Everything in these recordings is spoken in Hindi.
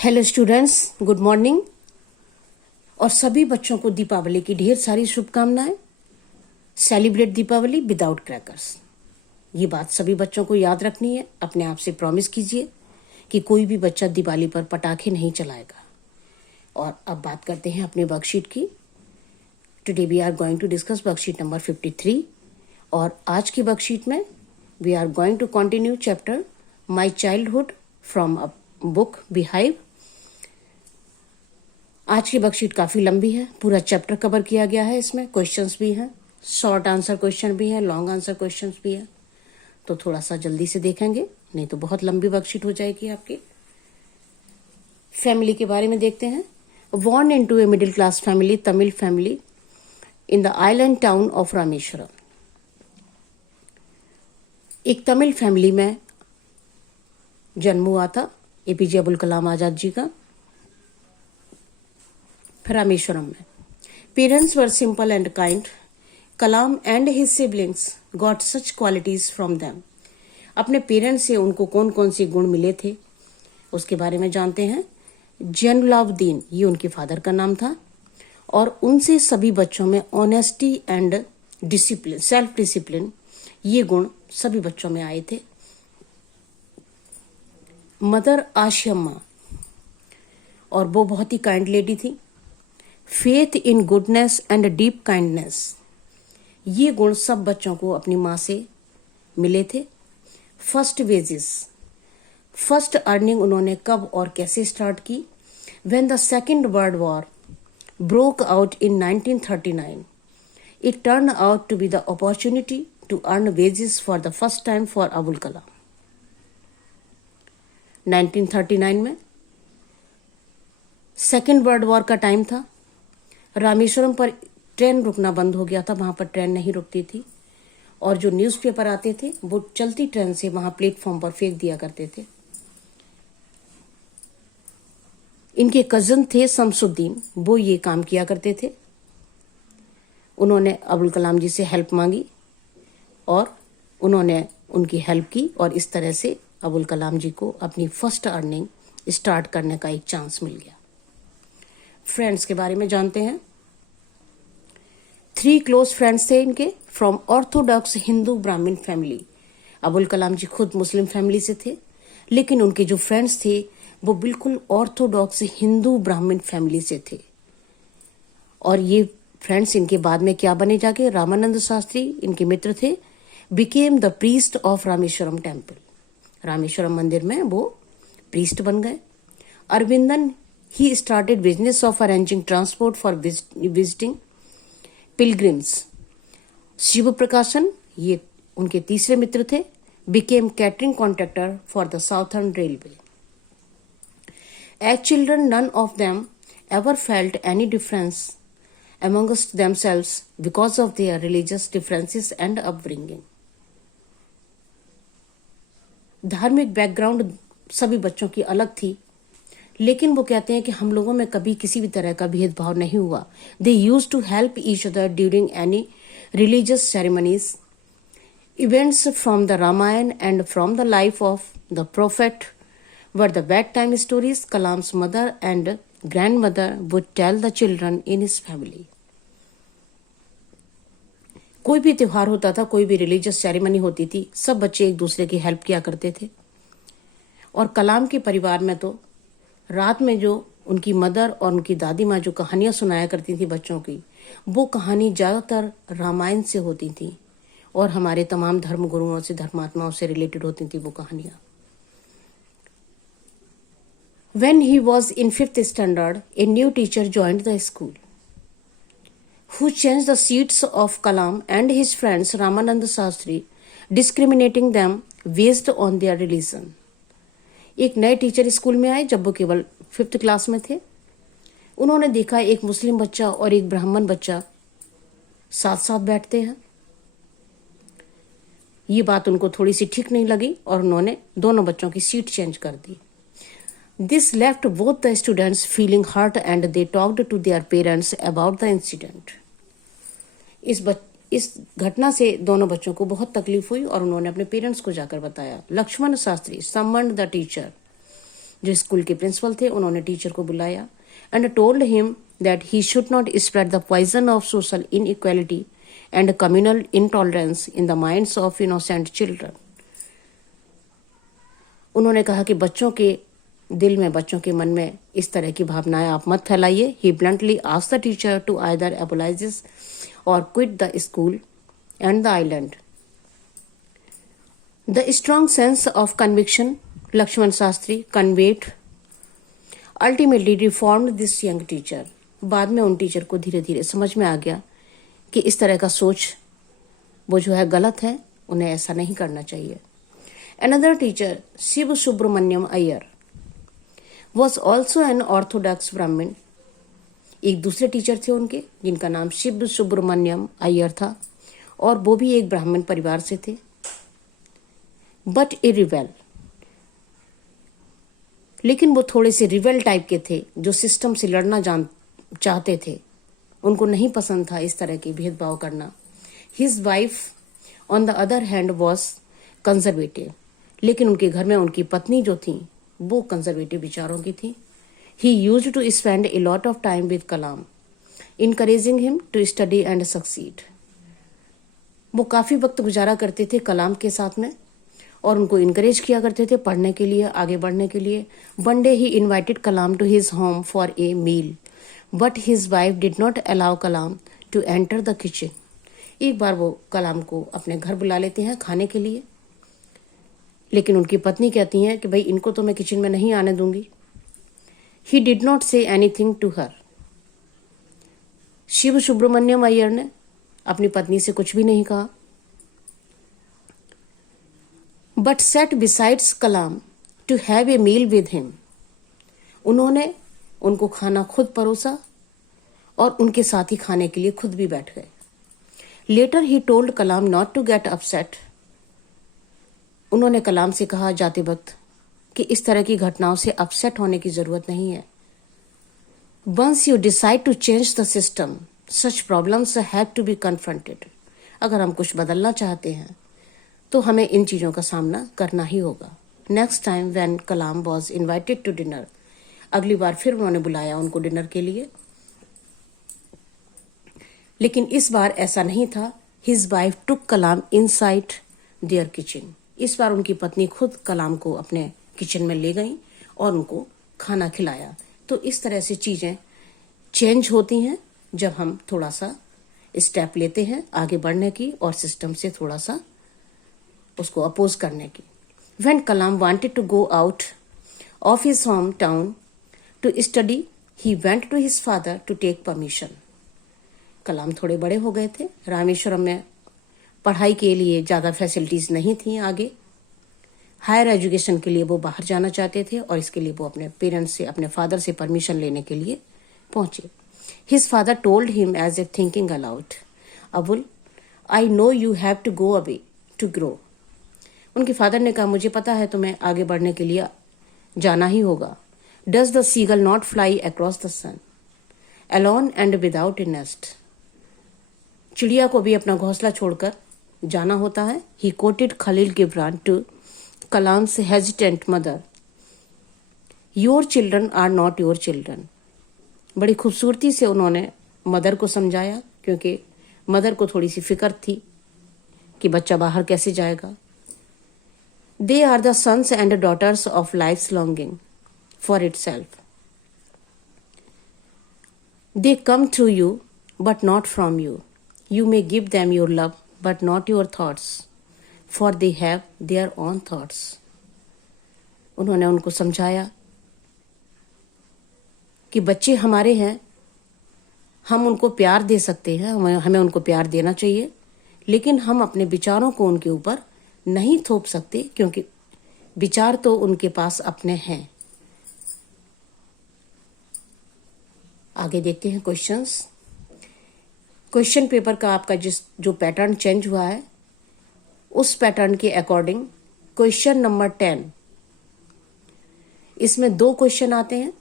Hello students, good morning. और सभी बच्चों को दीपावली की ढेर सारी शुभकामनाएं। Celebrate Deepavali without crackers. ये बात सभी बच्चों को याद रखनी है। अपने आप से प्रॉमिस कीजिए कि कोई भी बच्चा दिवाली पर पटाखे नहीं चलाएगा। और अब बात करते हैं अपने वर्कशीट की। Today we are going to discuss worksheet number 53। और आज की वर्कशीट में we are going to continue chapter my childhood from a book Beehive. आज की वर्कशीट काफी लंबी है, पूरा चैप्टर कवर किया गया है। इसमें क्वेश्चंस भी हैं, शॉर्ट आंसर क्वेश्चन भी है, लॉन्ग आंसर क्वेश्चंस भी है। तो थोड़ा सा जल्दी से देखेंगे, नहीं तो बहुत लंबी वर्कशीट हो जाएगी आपकी। फैमिली के बारे में देखते हैं। Born into a middle class family, Tamil family in the island town of Rameswaram. एक तमिल फैमिली में जन्म हुआ था एपीजे अब्दुल कलाम आजाद जी का, रामेश्वरम में। Parents were simple and kind. Kalam and his siblings got such qualities from them. अपने पेरेंट्स से उनको कौन कौन से गुण मिले थे उसके बारे में जानते हैं। जैनुलाब्दीन, ये उनके फादर का नाम था। और उनसे सभी बच्चों में honesty and discipline, self discipline, ये गुण सभी बच्चों में आए थे। मदर आशियम्मा, और वो बहुत ही काइंड लेडी थी। Faith in goodness and deep kindness, ये गुण सब बच्चों को अपनी माँ से मिले थे। फर्स्ट वेजेस, फर्स्ट अर्निंग उन्होंने कब और कैसे स्टार्ट की। When the second world war broke out in 1939, it turn out to be the opportunity to earn wages for the first time for Abul Kalam. 1939 में सेकेंड वर्ल्ड वॉर का टाइम था। रामेश्वरम पर ट्रेन रुकना बंद हो गया था, वहां पर ट्रेन नहीं रुकती थी। और जो न्यूज़पेपर आते थे वो चलती ट्रेन से वहां प्लेटफॉर्म पर फेंक दिया करते थे। इनके कजन थे शमसुद्दीन, वो ये काम किया करते थे। उन्होंने अब्दुल कलाम जी से हेल्प मांगी और उन्होंने उनकी हेल्प की, और इस तरह से अब्दुल कलाम जी को अपनी फर्स्ट अर्निंग स्टार्ट करने का एक चांस मिल गया। फ्रेंड्स के बारे में जानते हैं। 3 क्लोज फ्रेंड्स थे इनके फ्रॉम ऑर्थोडॉक्स हिंदू ब्राह्मण फैमिली। अबुल कलाम जी खुद मुस्लिम फैमिली से थे, लेकिन उनके जो फ्रेंड्स थे वो बिल्कुल ऑर्थोडॉक्स हिंदू ब्राह्मण फैमिली से थे। और ये फ्रेंड्स इनके बाद में क्या बने जाके, रामानंद शास्त्री इनके मित्र थे। Became the priest of Rameswaram temple, Rameswaram मंदिर में वो प्रीस्ट बन गए। Aravindan, he started business of arranging transport for visiting pilgrims. Shiv प्रकाशन, ये उनके तीसरे मित्र थे। became catering contractor for the Southern Railway. As children, none of them ever felt any difference amongst themselves because of their religious differences and upbringing. धार्मिक बैकग्राउंड सभी बच्चों की अलग थी, लेकिन वो कहते हैं कि हम लोगों में कभी किसी भी तरह का भेदभाव नहीं हुआ। They use to help each other during any religious ceremonies, events from the Ramayan and from the life of the prophet were the bed time stories Kalam's mother and grand mother would tell the children in his family. कोई भी त्योहार होता था, कोई भी रिलीजियस सेरेमनी होती थी, सब बच्चे एक दूसरे की हेल्प किया करते थे। और कलाम के परिवार में तो रात में जो उनकी मदर और उनकी दादी माँ जो कहानियां सुनाया करती थी बच्चों की, वो कहानी ज्यादातर रामायण से होती थी और हमारे तमाम धर्म गुरुओं से, धर्मात्माओं से रिलेटेड होती थी वो कहानियां। When he was in 5th standard, a new teacher joined the school, who changed the seats of Kalam and his friends Ramanand Shastri, discriminating them based on their religion. एक नए टीचर स्कूल में आए जब वो केवल 5th क्लास में थे। उन्होंने देखा एक मुस्लिम बच्चा और एक ब्राह्मण बच्चा साथ साथ बैठते हैं। ये बात उनको थोड़ी सी ठीक नहीं लगी और उन्होंने दोनों बच्चों की सीट चेंज कर दी। This left both the students feeling hurt and they talked to their parents about the incident. इस घटना से दोनों बच्चों को बहुत तकलीफ हुई और उन्होंने अपने पेरेंट्स को जाकर बताया। Lakshman Shastri summoned the teacher जो स्कूल के प्रिंसिपल थे, उन्होंने टीचर को बुलाया and told him that he should not spread the poison of social inequality and communal intolerance in the minds of innocent children. उन्होंने कहा कि बच्चों के दिल में, बच्चों के मन में इस तरह की भावनाएं आप मत फैलाइए। He bluntly asked the teacher to either apologise और quit the school and the island. The strong sense of conviction Lakshman Shastri conveyed ultimately reformed this young teacher. बाद में उन टीचर को धीरे धीरे समझ में आ गया कि इस तरह का सोच वो जो है गलत है, उन्हें ऐसा नहीं करना चाहिए। Another teacher, Shiv Subramaniam Iyer, was also an orthodox Brahmin. एक दूसरे टीचर थे उनके जिनका नाम शिव सुब्रमण्यम अय्यर था और वो भी एक ब्राह्मण परिवार से थे। बट ए रिबेल, लेकिन वो थोड़े से रिबेल टाइप के थे जो सिस्टम से लड़ना चाहते थे। उनको नहीं पसंद था इस तरह के भेदभाव करना। His wife on the other hand was conservative, लेकिन उनके घर में उनकी पत्नी जो थी वो कंजर्वेटिव विचारों की थी। He used to spend a lot of time with Kalam, encouraging him to study and succeed. वो काफी वक्त गुजारा करते थे कलाम के साथ में और उनको इनकरेज किया करते थे पढ़ने के लिए, आगे बढ़ने के लिए। One day he invited Kalam to his home for a meal, but his wife did not allow Kalam to enter the kitchen. एक बार वो कलाम को अपने घर बुला लेते हैं खाने के लिए, लेकिन उनकी पत्नी कहती हैं कि भाई इनको तो मैं किचन में नहीं आने दूंगी। He did not say anything to her. Shiv Subramaniam Iyer ने अपनी पत्नी से कुछ भी नहीं कहा। But sat besides Kalam to have a meal with him. उन्होंने उनको खाना खुद परोसा और उनके साथ ही खाने के लिए खुद भी बैठ गए। Later he told Kalam not to get upset. उन्होंने कलाम से कहा जाते वक्त कि इस तरह की घटनाओं से अपसेट होने की जरूरत नहीं है। Once you decide to change the system, such problems have to be confronted. अगर हम कुछ बदलना चाहते हैं तो हमें इन चीजों का सामना करना ही होगा। Next time when Kalam was invited to dinner, अगली बार फिर उन्होंने बुलाया उनको डिनर के लिए, लेकिन इस बार ऐसा नहीं था। His wife took Kalam inside there kitchen. इस बार उनकी पत्नी खुद कलाम को अपने किचन में ले गई और उनको खाना खिलाया। तो इस तरह से चीजें चेंज होती हैं जब हम थोड़ा सा स्टेप लेते हैं आगे बढ़ने की और सिस्टम से थोड़ा सा उसको अपोज करने की। When Kalam wanted to go out of his home town to study, he went to his father to take permission. Kalam थोड़े बड़े हो गए थे, रामेश्वरम में पढ़ाई के लिए ज्यादा फैसिलिटीज नहीं थी आगे। हायर एजुकेशन के लिए वो बाहर जाना चाहते थे और इसके लिए वो अपने पेरेंट्स से, अपने फादर से परमिशन लेने के लिए पहुंचे। His father told him as a thinking aloud, Abul I know you have to go away to grow. उनके फादर ने कहा मुझे पता है तुम्हें आगे बढ़ने के लिए जाना ही होगा। Does the seagull not fly across the sun alone and without a nest. चिड़िया को भी अपना घोंसला छोड़कर जाना होता है। He quoted Khalil Gibran to Kalam's hesitant mother, your children are not your children. बड़ी खूबसूरती से उन्होंने मदर को समझाया, क्योंकि मदर को थोड़ी सी फिक्र थी कि बच्चा बाहर कैसे जाएगा। They are the sons and daughters of life's longing for itself. They come through you but not from you. You may give them your love, but not your thoughts, for they have their own thoughts. उन्होंने उनको समझाया कि बच्चे हमारे हैं, हम उनको प्यार दे सकते हैं, हमें उनको प्यार देना चाहिए, लेकिन हम अपने विचारों को उनके ऊपर नहीं थोप सकते, क्योंकि विचार तो उनके पास अपने हैं। आगे देखते हैं क्वेश्चंस। क्वेश्चन पेपर का आपका जो पैटर्न चेंज हुआ है उस पैटर्न के अकॉर्डिंग क्वेश्चन नंबर 10, इसमें 2 क्वेश्चन आते हैं।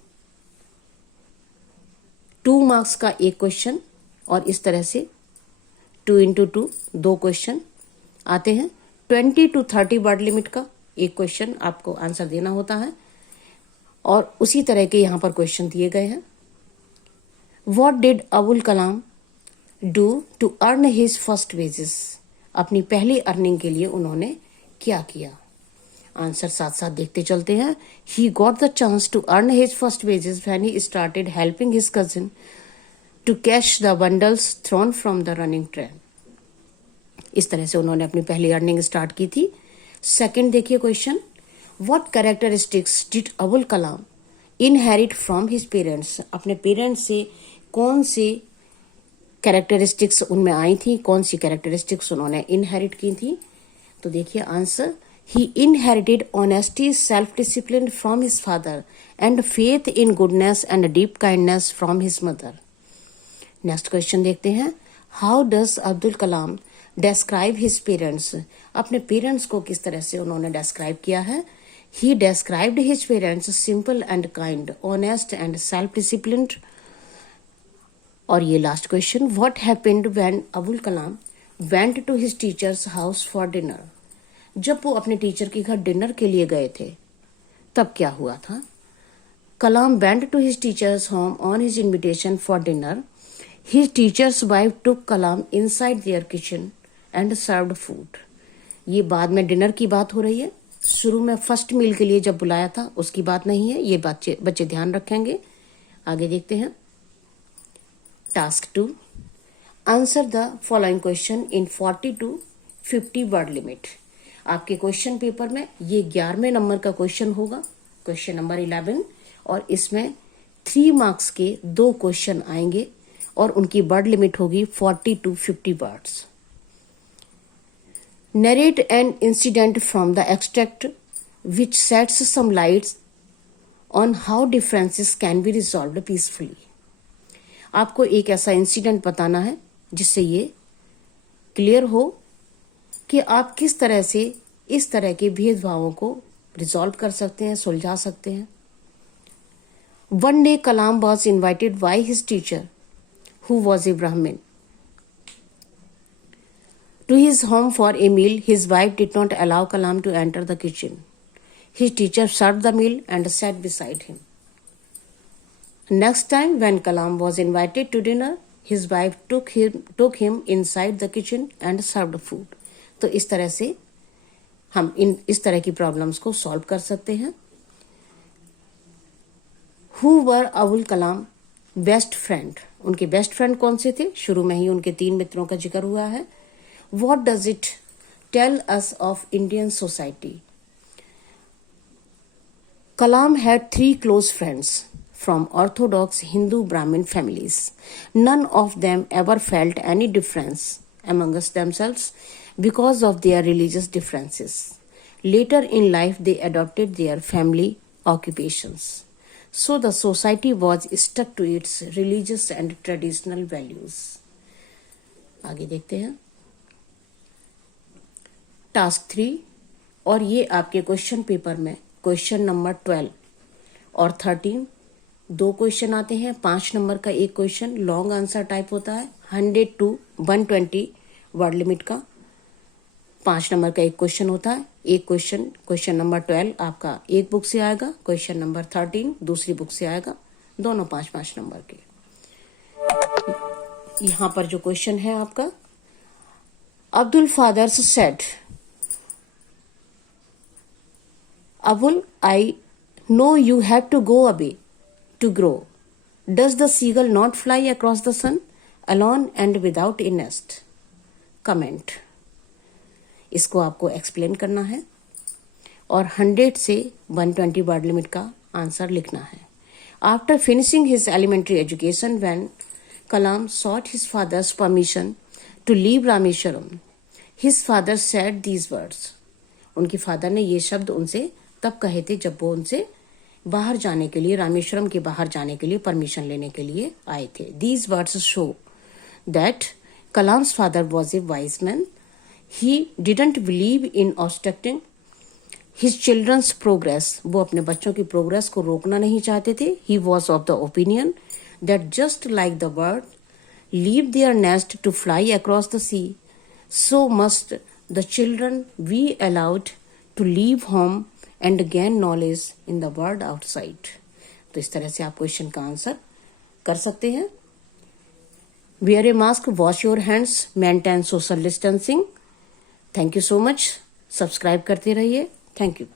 2 मार्क्स का एक क्वेश्चन और इस तरह से 2 into 2 2 क्वेश्चन आते हैं। 20 to 30 वर्ड लिमिट का एक क्वेश्चन आपको आंसर देना होता है और उसी तरह के यहाँ पर क्वेश्चन दिए गए हैं। What did Abul Kalam do to earn his first wages? अपनी पहली अर्निंग के लिए उन्होंने क्या किया? आंसर साथ साथ देखते चलते हैं। He got the chance to earn his first wages when he started helping his cousin to catch the bundles thrown from the running train. इस तरह से उन्होंने अपनी पहली अर्निंग स्टार्ट की थी। सेकंड देखिए question, what characteristics did Abul Kalam inherit from his parents? अपने पेरेंट्स से कौन से कैरेक्टरिस्टिक्स उनमें आई थी, कौन सी कैरेक्टरिस्टिक्स उन्होंने इनहेरिट की थी? तो देखिए answer, he inherited honesty, self discipline from his father and faith in goodness and deep kindness from his mother. Next question देखते हैं, how does Abdul Kalam describe his parents? अपने पेरेंट्स को किस तरह से उन्होंने डिस्क्राइब किया है? He described his parents simple and kind, honest and self-disciplined. और ये last question, what happened when Abul Kalam went to his teacher's house for dinner? जब वो अपने टीचर के घर डिनर के लिए गए थे तब क्या हुआ था? कलाम went to his teacher's home on his invitation for dinner. His teacher's wife took Kalam inside their kitchen and served food. ये बाद में डिनर की बात हो रही है, शुरू में फर्स्ट मील के लिए जब बुलाया था उसकी बात नहीं है, ये बच्चे ध्यान रखेंगे। आगे देखते हैं। Task 2, answer the following question in 40 to 50 word limit. आपके क्वेश्चन पेपर में ये 11वें नंबर का क्वेश्चन होगा, क्वेश्चन नंबर 11, और इसमें 3 मार्क्स के 2 क्वेश्चन आएंगे और उनकी वर्ड लिमिट होगी 40 to 50 words. Narrate an incident from the extract which sheds some light on how differences can be resolved peacefully. आपको एक ऐसा इंसिडेंट बताना है जिससे ये क्लियर हो कि आप किस तरह से इस तरह के भेदभावों को रिजॉल्व कर सकते हैं, सुलझा सकते हैं। One day Kalam was invited by his teacher, who was a Brahmin, to his home for a meal. His wife did not allow Kalam to enter the kitchen. His teacher served the meal and sat beside him. Next time when Kalam was invited to dinner, his wife took him inside the kitchen and served food. तो इस तरह से हम इस तरह की प्रॉब्लम्स को सॉल्व कर सकते हैं। Who were Abul Kalam best friend? उनके बेस्ट फ्रेंड कौन से थे? शुरू में ही उनके 3 मित्रों का जिक्र हुआ है। What does it tell us of Indian society? Kalam had 3 close friends from orthodox Hindu Brahmin families. None of them ever felt any difference amongst themselves because of their religious differences. Later in life, they adopted their family occupations. So the society was stuck to its religious and traditional values. आगे देखते हैं। टास्क 3, और ये आपके क्वेश्चन पेपर में क्वेश्चन नंबर 12 और 13 2 क्वेश्चन आते हैं। 5 नंबर का एक क्वेश्चन लॉन्ग आंसर टाइप होता है, 100 to 120 वर्ड लिमिट का। 5 नंबर का एक क्वेश्चन होता है। एक क्वेश्चन नंबर 12 आपका एक बुक से आएगा, क्वेश्चन नंबर 13 दूसरी बुक से आएगा, दोनों 5-5 नंबर के। यहां पर जो क्वेश्चन है आपका, Abdul father's said, Abul, I know you have to go away to grow. Does the seagull not fly across the sun alone and without a nest? Comment. इसको आपको एक्सप्लेन करना है और 100 से 120 वर्ड लिमिट का आंसर लिखना है। After finishing his elementary education, when Kalam sought his father's permission to leave Rameshwaram, his father said these words. उनके फादर ने ये शब्द उनसे तब कहे थे जब वो उनसे बाहर जाने के लिए, रामेश्वरम के बाहर जाने के लिए परमिशन लेने के लिए आए थे। These words show that Kalam's father was a wise man. He didn't believe in obstructing his children's progress. वो अपने बच्चों की प्रोग्रेस को रोकना नहीं चाहते थे। He was of the opinion that just like the bird leave their nest to fly across the sea, so must the children be allowed to leave home and gain knowledge in the world outside. तो इस तरह से आप क्वेश्चन का आंसर कर सकते हैं। Wear a mask, wash your hands, maintain social distancing. Thank you so much. Subscribe करते रहिए। Thank you.